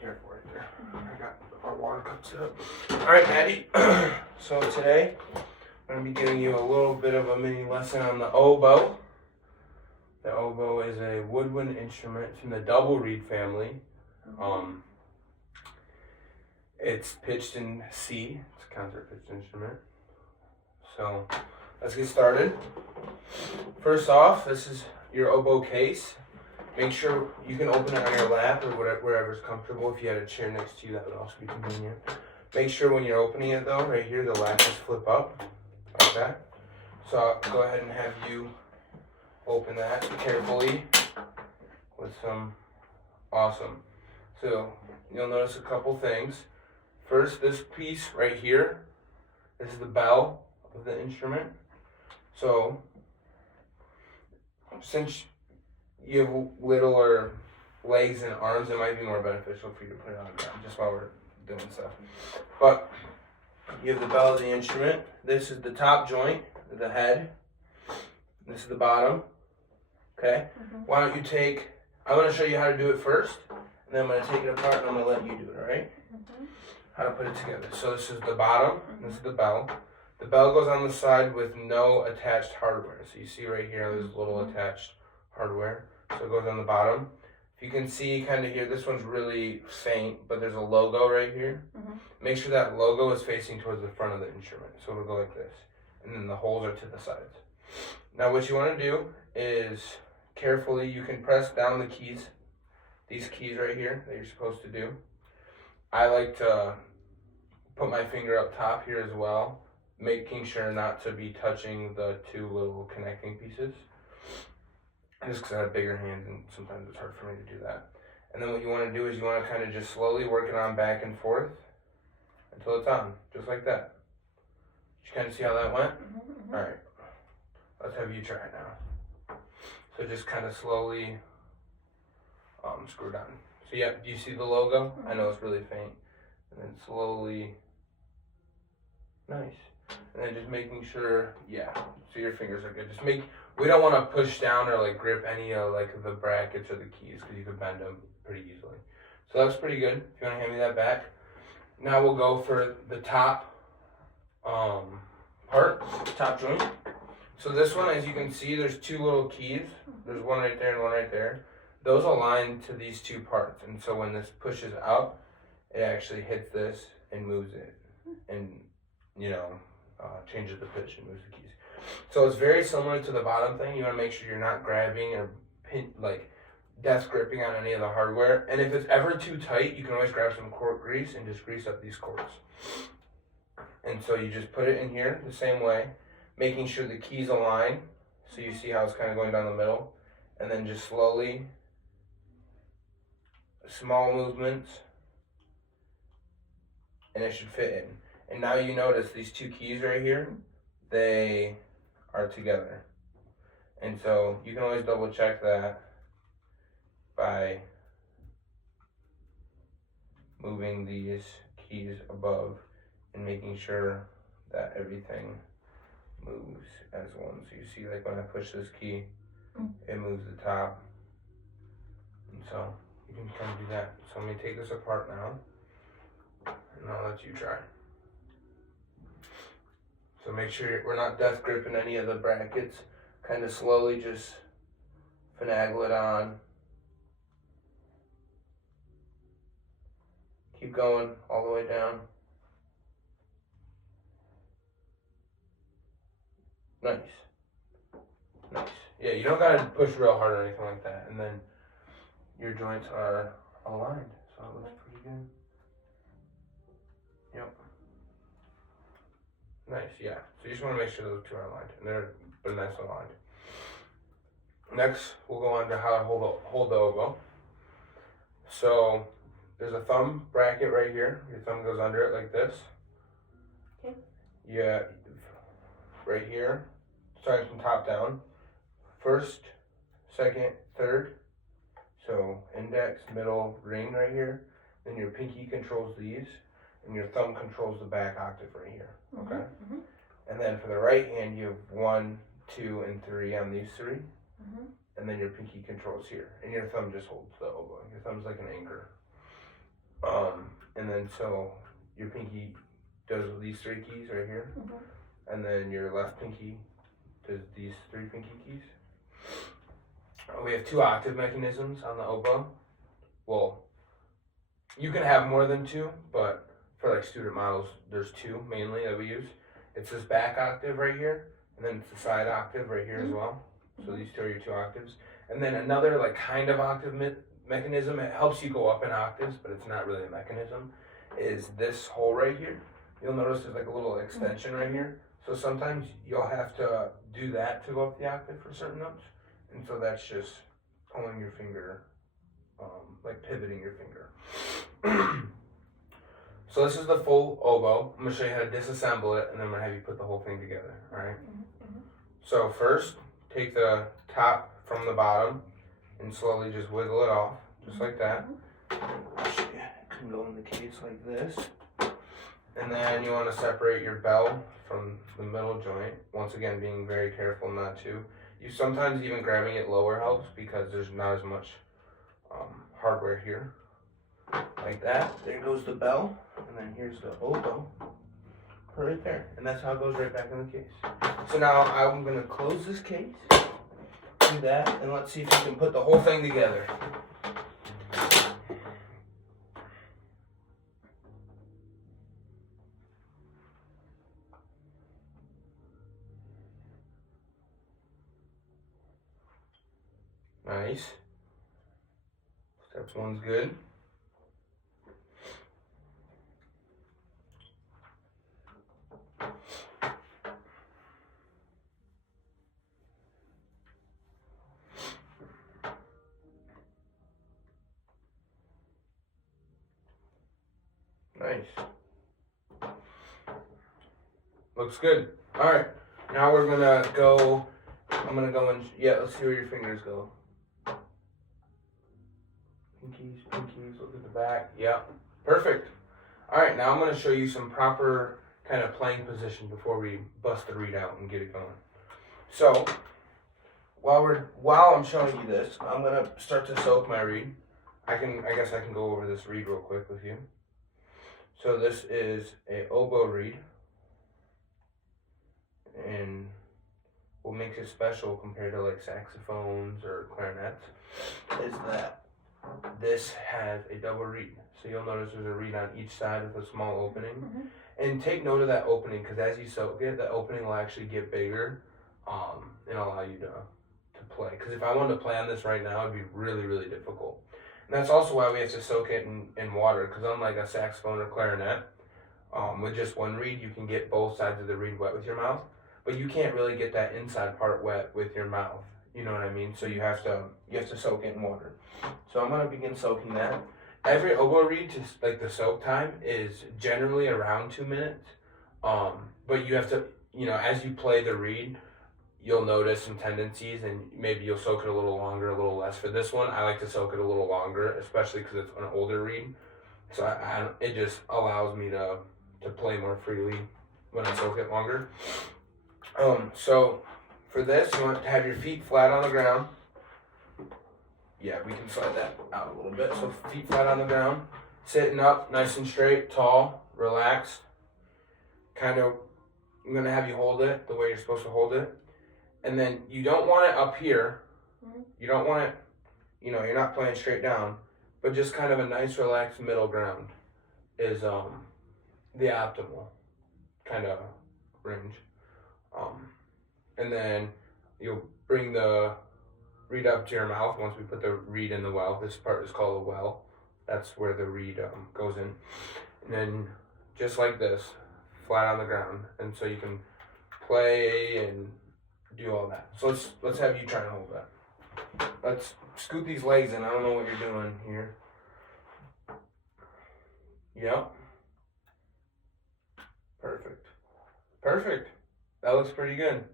Careful right there. I got our water cups up. Alright, Maddie. So today, I'm going to be giving you a little bit of a mini lesson on the oboe. The oboe is a woodwind instrument from the double reed family. It's pitched in C. It's a concert pitched instrument. So, let's get started. First off, this is your oboe case. Make sure you can open it on your lap or wherever's comfortable. If you had a chair next to you, that would also be convenient. Make sure when you're opening it though, right here, the latches flip up, like that. So I'll go ahead and have you open that carefully with some awesome. So you'll notice a couple things. First, this piece right here, this is the bell of the instrument. So since you have littler legs and arms, it might be more beneficial for you to put it on the ground just while we're doing stuff. But you have the bell of the instrument. This is the top joint, the head. This is the bottom. Okay? Why don't you I'm going to show you how to do it first, and then I'm going to take it apart and I'm going to let you do it, alright? How to put it together. So this is the bottom, this is the bell. The bell goes on the side with no attached hardware. So you see right here, there's a little attached hardware. So it goes on the bottom. If you can see kind of here, this one's really faint, but there's a logo right here. Make sure that logo is facing towards the front of the instrument. So it'll go like this. And then the holes are to the sides. Now what you want to do is carefully, you can press down the keys. These keys right here that you're supposed to do. I like to put my finger up top here as well, making sure not to be touching the two little connecting pieces. Just because I have bigger hands and sometimes it's hard for me to do that. And then what you want to do is you want to kind of just slowly work it on back and forth until it's on, just like that. Did you kind of see how that went? Alright, let's have you try it now. So just kind of slowly screw it on. So yeah, do you see the logo? I know it's really faint. And then slowly, nice. And then just making sure, yeah, so your fingers are good. We don't want to push down or like grip any of like the brackets or the keys because you could bend them pretty easily. So that's pretty good. If you want to hand me that back. Now we'll go for the top part, top joint. So this one, as you can see, there's two little keys. There's one right there and one right there. Those align to these two parts. And so when this pushes out, it actually hits this and moves it. And, changes the pitch and moves the keys. So it's very similar to the bottom thing. You want to make sure you're not grabbing or death gripping on any of the hardware. And if it's ever too tight, you can always grab some cork grease and just grease up these corks. And so you just put it in here the same way, making sure the keys align. So you see how it's kind of going down the middle. And then just slowly, small movements, and it should fit in. And now you notice these two keys right here, they are together. And so you can always double check that by moving these keys above and making sure that everything moves as one. So you see like when I push this key, it moves the top. And so you can kind of do that. So let me take this apart now, and I'll let you try. So make sure we're not death gripping any of the brackets. Kind of slowly just finagle it on. Keep going all the way down. Nice. Nice. Yeah, you don't gotta push real hard or anything like that. And then your joints are aligned. So it looks pretty good. Yep. Nice, yeah. So you just want to make sure those two are aligned, and they're nice aligned. Next, we'll go on to how to hold the oboe. So there's a thumb bracket right here. Your thumb goes under it like this. Okay. Yeah, right here, starting from top down. First, second, third. So index, middle, ring right here. Then your pinky controls these, and your thumb controls the back octave right here. Okay. And then for the right hand, you have 1, 2, and 3 on these three. And then your pinky controls here, and your thumb just holds the oboe. Your thumb's like an anchor. And then so your pinky does these 3 keys right here, and then your left pinky does these 3 pinky keys. We have 2 octave mechanisms on the oboe. Well, you can have more than 2, but for like student models, there's 2 mainly that we use. It's this back octave right here, and then it's the side octave right here as well. So these 2 are your 2 octaves. And then another like kind of octave mechanism, it helps you go up in octaves, but it's not really a mechanism, is this hole right here. You'll notice there's like a little extension right here. So sometimes you'll have to do that to go up the octave for certain notes. And so that's just pulling your finger, like pivoting your finger. So this is the full oboe. I'm gonna show you how to disassemble it, and then I'm gonna have you put the whole thing together, alright? So first, take the top from the bottom and slowly just wiggle it off, just like that. I'll show you. It can go in the case like this. And then you want to separate your bell from the middle joint. Once again, being very careful not to. You sometimes even grabbing it lower helps because there's not as much hardware here. Like that. There goes the bell. And then here's the oboe. Right there. And that's how it goes right back in the case. So now I'm going to close this case. Do that. And let's see if we can put the whole thing together. Nice. Steps 1's good. Nice. Looks good. Alright. Now we're gonna go. I'm gonna go and let's see where your fingers go. Pinkies, look at the back. Yep. Perfect. Alright, now I'm gonna show you some proper kind of playing position before we bust the reed out and get it going. So while I'm showing you this, I'm gonna start to soak my reed. I guess I can go over this reed real quick with you. So this is a oboe reed, and what makes it special compared to like saxophones or clarinets is that this has a double reed. So you'll notice there's a reed on each side with a small opening. And take note of that opening, because as you soak it, the opening will actually get bigger and allow you to play. Because if I wanted to play on this right now, it'd be really, really difficult. And that's also why we have to soak it in water, because unlike a saxophone or clarinet, with just one reed, you can get both sides of the reed wet with your mouth, but you can't really get that inside part wet with your mouth. You know what I mean? So you have to soak it in water. So I'm gonna begin soaking that. Every oboe reed, like the soak time is generally around 2 minutes. But you have to, as you play the reed, you'll notice some tendencies, and maybe you'll soak it a little longer, a little less. For this one, I like to soak it a little longer, especially because it's an older reed. So it just allows me to play more freely when I soak it longer. So for this, you want to have your feet flat on the ground. Yeah, we can slide that out a little bit. So feet flat on the ground, sitting up, nice and straight, tall, relaxed. I'm going to have you hold it the way you're supposed to hold it. And then you don't want it up here. You don't want it, you're not playing straight down, but just kind of a nice relaxed middle ground is the optimal kind of range. And then you'll bring the reed up to your mouth once we put the reed in the well. This part is called a well. That's where the reed goes in. And then just like this, flat on the ground. And so you can play and do all that. So let's have you try and hold that. Let's scoot these legs in. I don't know what you're doing here. Yep. Perfect. That looks pretty good.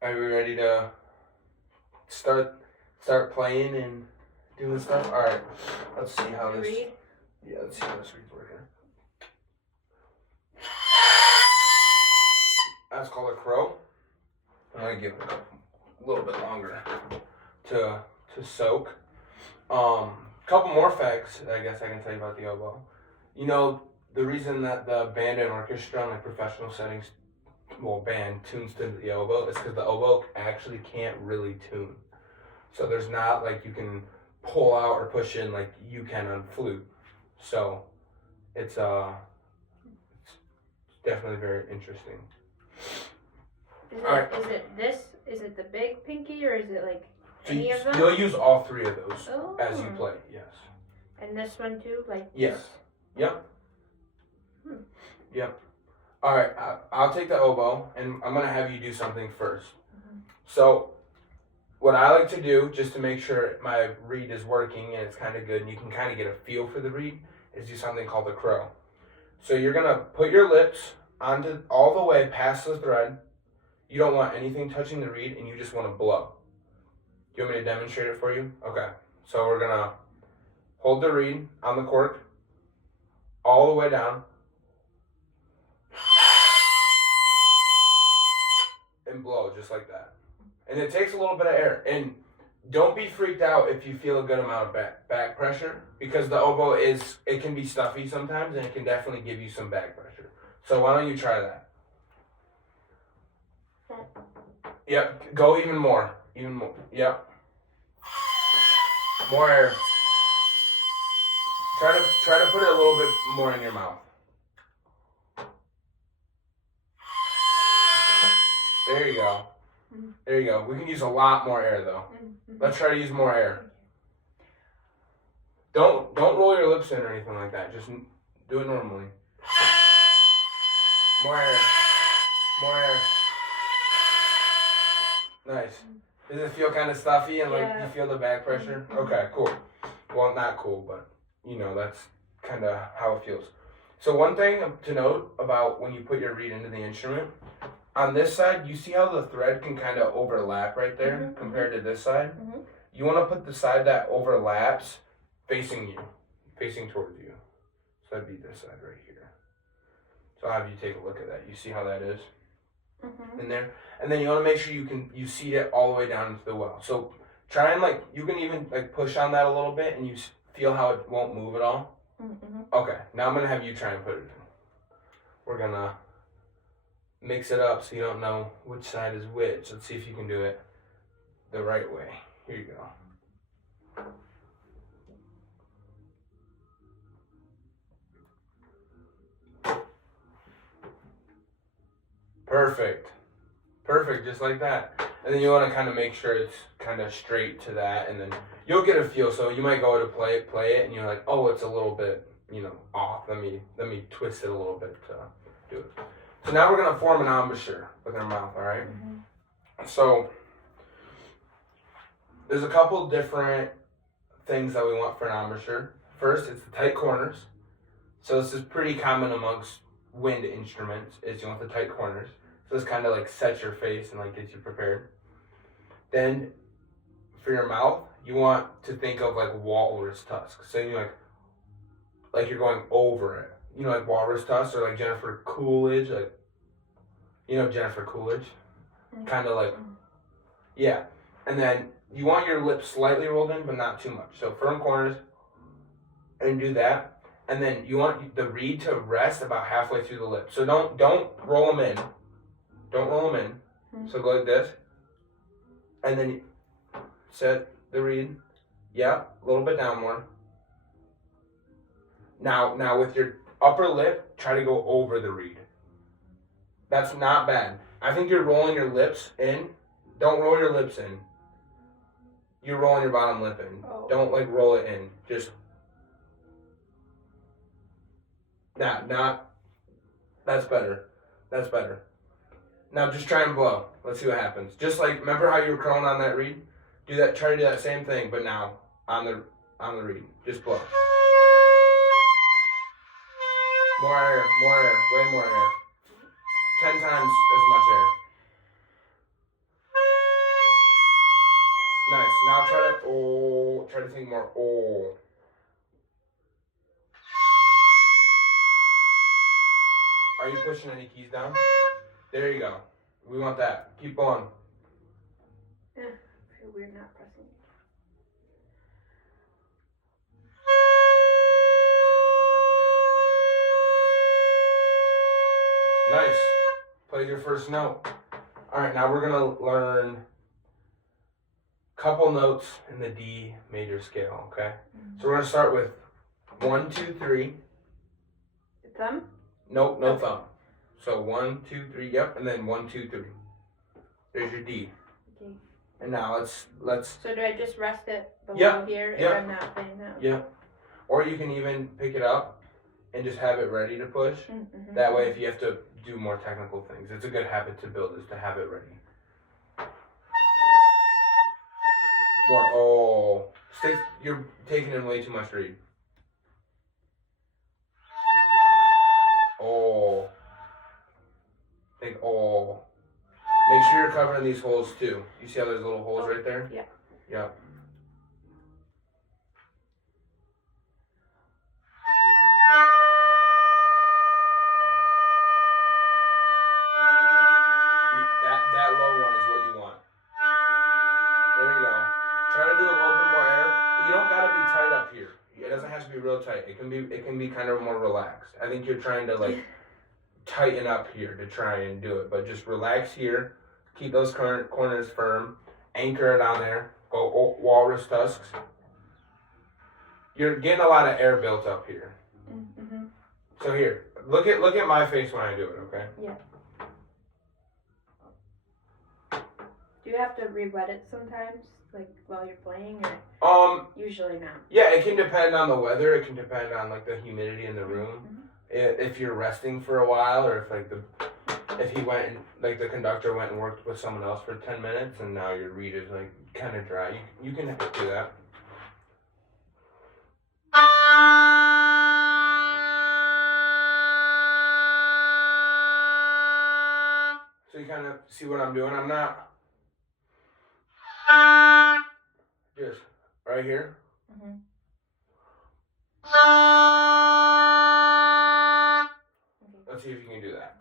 Are we ready to start playing and doing stuff? All right. Let's see how this. Reed? Yeah, let's see how this reed's working. That's called a crow. I'm gonna give it a little bit longer to soak. Because couple more facts I guess I can tell you about the oboe. You know, the reason that the band and orchestra in like professional settings, well, band tunes to the oboe is because the oboe actually can't really tune. So there's not like you can pull out or push in like you can on flute. So it's definitely very interesting. Is it this? Is it the big pinky or is it like any of them? You'll use all three of those Oh. as you play, yes. And this one too, like yes. this? Yep. Yep. All right, I'll take the oboe, and I'm gonna have you do something first. So, what I like to do, just to make sure my reed is working and it's kind of good, and you can kind of get a feel for the reed, is do something called a crow. So you're gonna put your lips onto all the way past the thread. You don't want anything touching the reed, and you just want to blow. Do you want me to demonstrate it for you? Okay. So we're gonna hold the reed on the cork all the way down. And blow just like that. And it takes a little bit of air. And don't be freaked out if you feel a good amount of back pressure, because the oboe it can be stuffy sometimes, and it can definitely give you some back pressure. So why don't you try that? Yep, go even more. Even more. Yep. More air. Try to put it a little bit more in your mouth. There you go. There you go. We can use a lot more air though. Let's try to use more air. Don't roll your lips in or anything like that. Just do it normally. More air. More air. Nice. Does it feel kind of stuffy and like you feel the back pressure? Okay, cool. Well, not cool, but you know, that's kind of how it feels. So one thing to note about when you put your reed into the instrument, on this side, you see how the thread can kind of overlap right there compared to this side? You want to put the side that overlaps facing you, facing towards you. So that'd be this side right here. So I'll have you take a look at that. You see how that is in there? And then you want to make sure you seat it all the way down into the well. So try and you can even push on that a little bit and you feel how it won't move at all. Okay, now I'm going to have you try and put it in. We're going to mix it up so you don't know which side is which. Let's see if you can do it the right way. Here you go. Perfect. Perfect, just like that. And then you want to kind of make sure it's kind of straight to that, and then you'll get a feel. So you might go to play it, and you're like, oh, it's a little bit, off. Let me twist it a little bit to do it. So now we're going to form an embouchure with our mouth, all right? So there's a couple different things that we want for an embouchure. First, it's the tight corners. So this is pretty common amongst wind instruments, is you want the tight corners. So this kind of sets your face and gets you prepared. Then for your mouth, you want to think of walrus tusks. So you you're going over it. Like walrus tusks, or Jennifer Coolidge, Jennifer Coolidge, kind of yeah. And then you want your lips slightly rolled in, but not too much. So firm corners, and do that. And then you want the reed to rest about halfway through the lip. So don't roll them in. Don't roll them in. So go like this, and then set the reed. Yeah, a little bit down more. Now with your upper lip, try to go over the reed. That's not bad. I think you're rolling your lips in. Don't roll your lips in. You're rolling your bottom lip in. Oh. Don't roll it in. Just not. That's better. That's better. Now just try and blow. Let's see what happens. Just remember how you were crowing on that reed? Do that. Try to do that same thing, but now on the reed. Just blow. More air, way more air. 10 times as much air. Nice. Now try to think more. Oh. Are you pushing any keys down? There you go. We want that. Keep going. I feel weird not pressing. plays your first note. Alright, now we're gonna learn a couple notes in the D major scale, okay? So we're gonna start with 1, 2, 3. Thumb? Nope, no thumb. So 1, 2, 3, yep, and then 1, 2, 3. There's your D. Okay. And now let's So do I just rest it below Yep, here if yep. I'm not playing that? yeah. Or you can even pick it up and just have it ready to push. Mm-hmm. That way if you have to do more technical things, it's a good habit to build is to have it ready. More oh. You're taking in way too much reed. Oh. Think oh. Make sure you're covering these holes too. You see how there's little holes right there? Yeah. Yeah. That low one is what you want. There you go. Try to do a little bit more air. You don't gotta be tight up here. It doesn't have to be real tight. It can be kind of more relaxed. I think you're trying to like tighten up here to try and do it, but just relax here. Keep those corners firm. Anchor it on there. Go walrus tusks. You're getting a lot of air built up here. Mm-hmm. So here, look at my face when I do it, okay? Yeah. Do you have to re-wet it sometimes, like while you're playing, or usually not? Yeah, it can depend on the weather. It can depend on like the humidity in the room. Mm-hmm. If you're resting for a while, or if he went and like the conductor went and worked with someone else for 10 minutes, and now your reed is like kind of dry, you can do that. So you kind of see what I'm doing. I'm not just right here. Mm-hmm. Let's see if you can do that.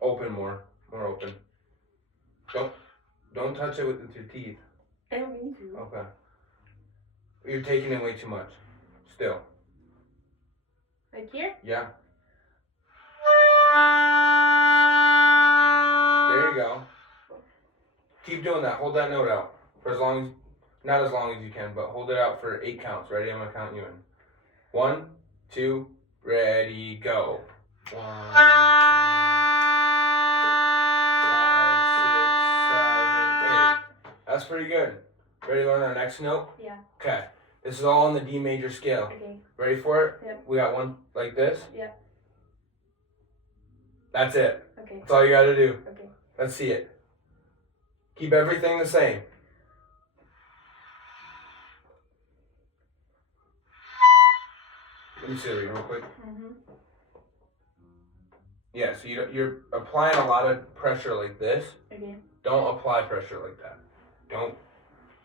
Open more open. Don't touch it with your teeth. I don't mean to. Okay. You're taking in way too much. Still. Like here? Yeah. There you go. Keep doing that. Hold that note out for not as long as you can, but hold it out for 8 counts. Ready? I'm gonna count you in. 1, 2, ready, go. 1, 2, 3, 4, 5, 6, 7, 8. That's pretty good. Ready to learn our next note? Yeah. Okay. This is all on the D major scale. Okay. Ready for it? Yep. We got one like this. Yep. That's it. Okay. That's all you gotta do. Okay. Let's see it. Keep everything the same. Let me see the read real quick. Mm-hmm. Yeah, so you're applying a lot of pressure like this. Okay. Don't apply pressure like that.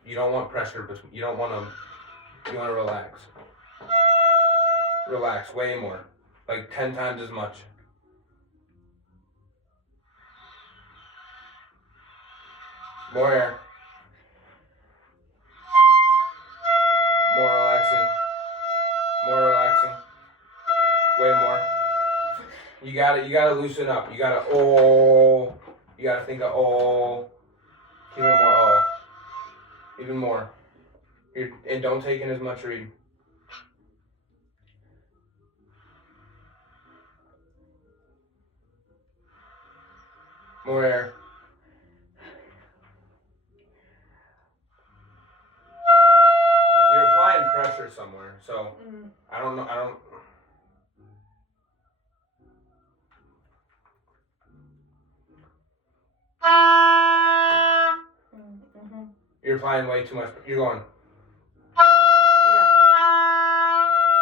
You don't want pressure, but you want to relax. Relax way more. Like 10 times as much. More air. More relaxing. More relaxing. Way more. You gotta loosen up. You gotta think of Keep it more Even more. And don't take in as much reed. More air. You're applying pressure somewhere, so I don't know. Mm-hmm. You're applying way too much. You're going. Yeah.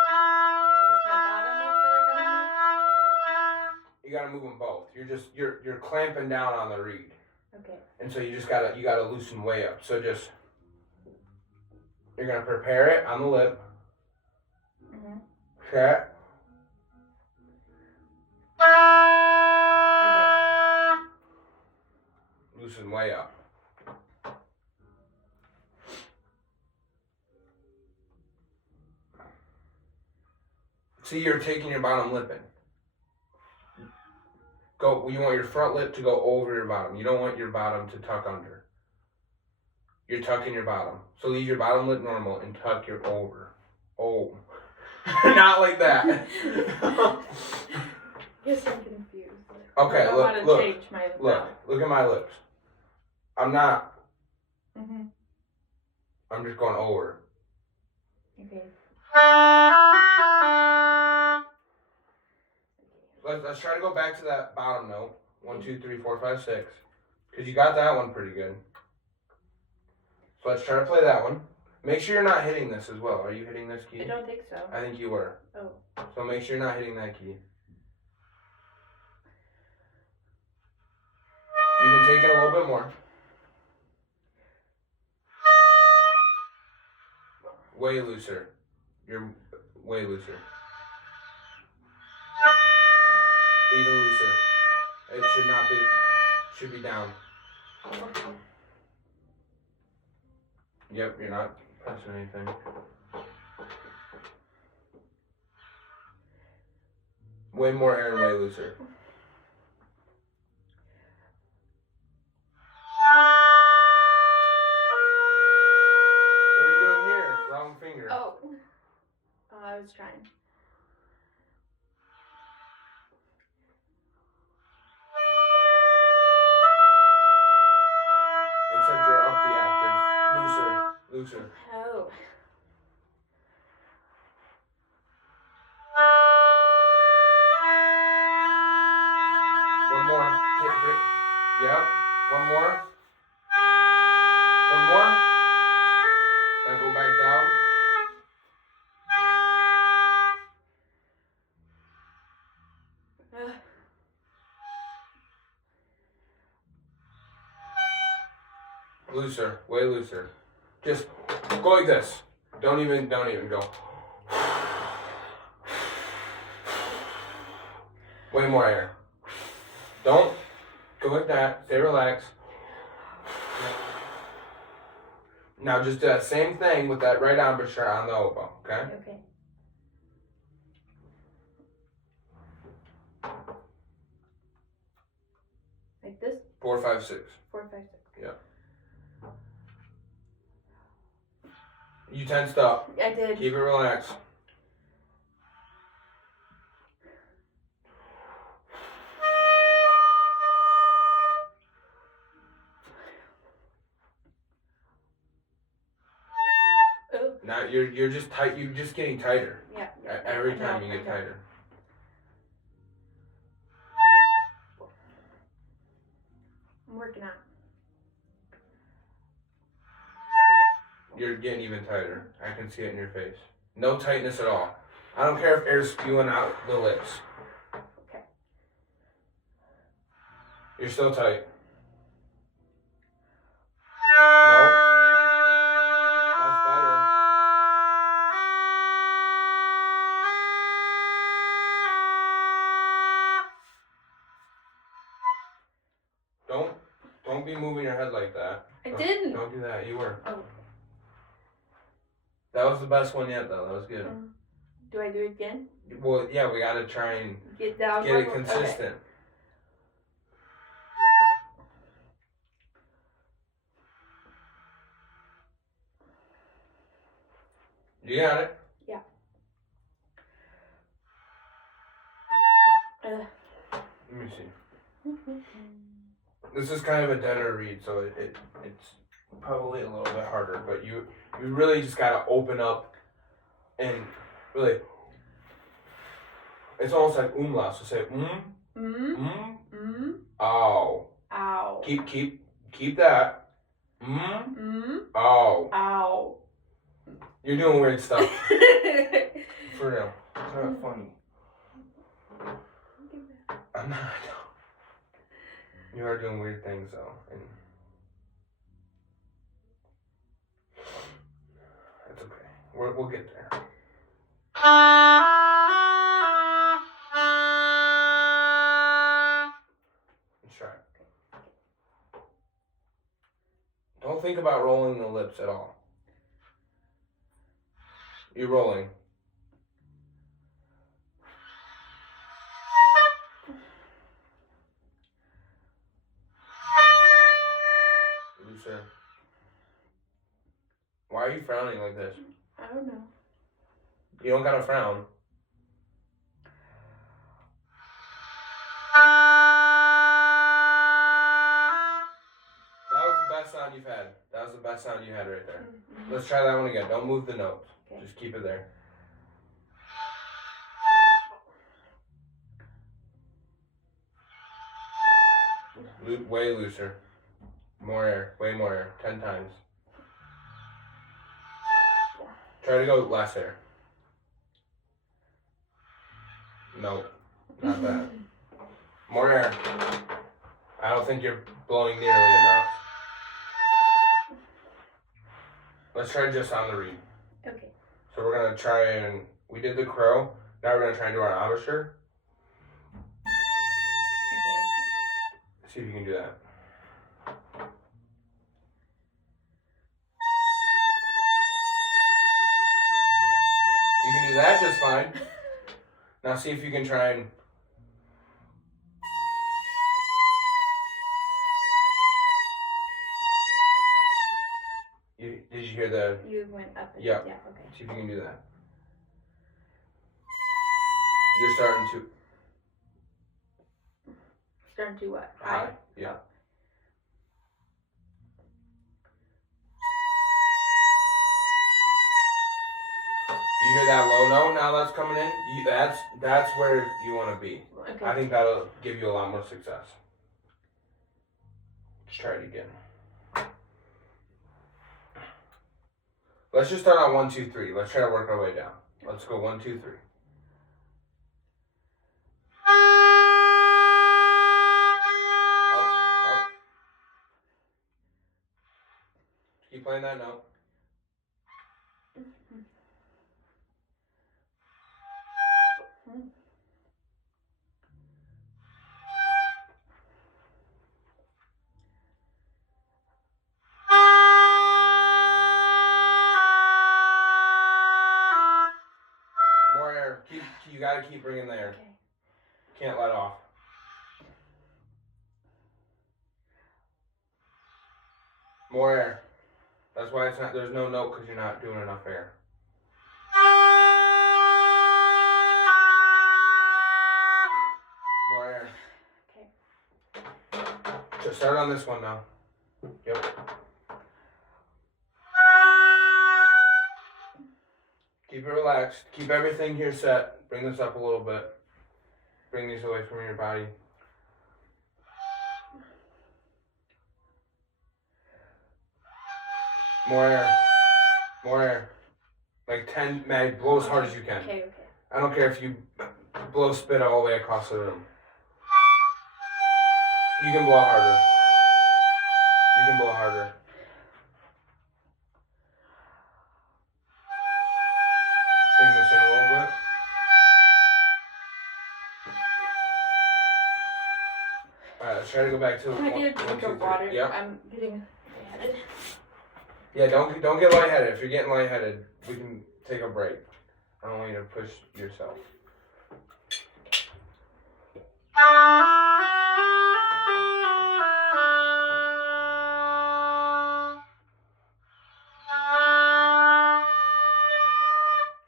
So is my bottom lip that I gotta move? You gotta move them both. You're clamping down on the reed, Okay. and so you gotta loosen way up. So you're gonna prepare it on the lip. Mm-hmm. Okay. Okay. Loosen way up. See, you're taking your bottom lip in. You want your front lip to go over your bottom. You don't want your bottom to tuck under. You're tucking your bottom. So leave your bottom lip normal and tuck your over. Oh. Not like that. Guess I'm confused. Okay, I want to change my mouth. Look at my lips. I'm not. Mhm. I'm just going over. Okay. Let's try to go back to that bottom note. 1, 2, 3, 4, 5, 6. Because you got that one pretty good. So let's try to play that one. Make sure you're not hitting this as well. Are you hitting this key? I don't think so. I think you were. Oh. So make sure you're not hitting that key. You can take it a little bit more. Way looser. You're way looser. Even looser. It should not be. Should be down. Yep, you're not pressing anything. Way more air and way looser. What are you doing here? Wrong finger. Oh. I was trying. Except you're up the octave. Looser. Oh. One more. Yep. One more. One more. Now go back down. Looser. Way looser. Just go like this. Don't even go. Way more air. Don't go like that. Stay relaxed. Now just do that same thing with that right embouchure on the oboe, okay? Okay. Like this? 4, 5, 6. 4, 5, 6. Yeah. You tensed up. I did. Keep it relaxed. Now you're just tight. You're just getting tighter. Yeah. Every time you get tighter. I'm working on. You're getting even tighter. I can see it in your face. No tightness at all. I don't care if air's spewing out the lips. Okay. You're still tight. No. That's better. Don't be moving your head like that. I didn't. Don't do that. You were. Oh. That was the best one yet, though. That was good. Do I do it again? Well, yeah, we gotta try and get it consistent. Okay. You got it? Yeah. Let me see. This is kind of a deader read, so it's probably a little bit harder, but you really just gotta open up and really. It's almost like umlaut. So say ow. Ow. Keep that. Ow. Ow. You're doing weird stuff. For real. It's not funny. I'm not. You are doing weird things though, and that's okay. We'll get there. Let's try it. Don't think about rolling the lips at all. You're rolling. Why are you frowning like this? I don't know. You don't gotta frown. That was the best sound you've had. That was the best sound you had right there. Mm-hmm. Let's try that one again. Don't move the notes. Okay. Just keep it there. Way looser. More air. Way more air. 10 times. Try to go less air. Nope. Not that. More air. I don't think you're blowing nearly enough. Let's try just on the reed. Okay. So we're going to try and... We did the crow. Now we're going to try and do our embouchure. Okay. See if you can do that. You can do that just fine. Now see if you can try and... Did you hear the... You went up and Yeah. Yeah, okay. See if you can do that. You're starting to... Starting to what? High. Yeah. You hear that low note now that's coming in? That's where you want to be. Okay. I think that'll give you a lot more success. Let's try it again. Let's just start on 1, 2, 3. Let's try to work our way down. Let's go 1, 2, 3. Up. Keep playing that note. More air. You gotta keep bringing the air. Okay. Can't let off. More air. That's why it's not. There's no note because you're not doing enough air. More air. Okay. Just start on this one now. Yep. Keep it relaxed. Keep everything here set. Bring this up a little bit. Bring these away from your body. More air. More air. Like 10, man, blow as hard as you can. Okay, okay. I don't care if you blow spit all the way across the room. You can blow harder. You can blow harder. Bring this in a little bit. Alright, let's try to go back to Can I get a drink of water? Yep. I'm getting lightheaded. Yeah, don't get lightheaded. If you're getting lightheaded, we can take a break. I don't want you to push yourself.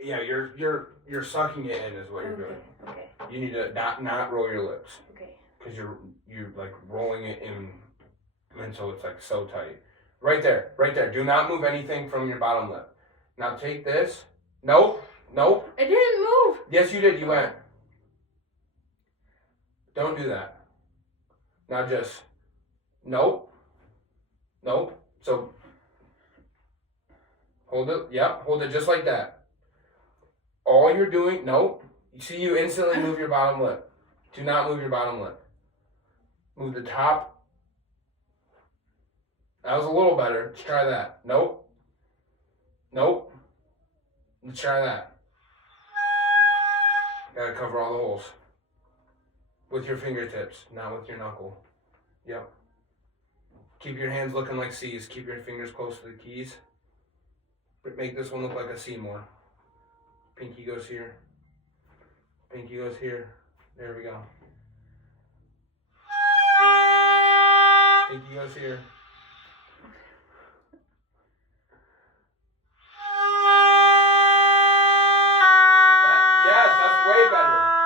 Yeah, you're sucking it in is what you're doing. Okay. You need to not roll your lips. Okay. Because you're like rolling it in, and so it's like so tight. Right there. Do not move anything from your bottom lip. Now take this. Nope. It didn't move. Yes, you did. You went. Don't do that. Now just, nope. So hold it. Yep. Hold it just like that. All you're doing, nope. You see, you instantly move your bottom lip. Do not move your bottom lip. Move the top. That was a little better. Let's try that. Nope. Let's try that. Gotta cover all the holes. With your fingertips, not with your knuckle. Yep. Keep your hands looking like C's. Keep your fingers close to the keys. Make this one look like a C more. Pinky goes here. Pinky goes here. There we go. Pinky goes here. Yes, that's way better.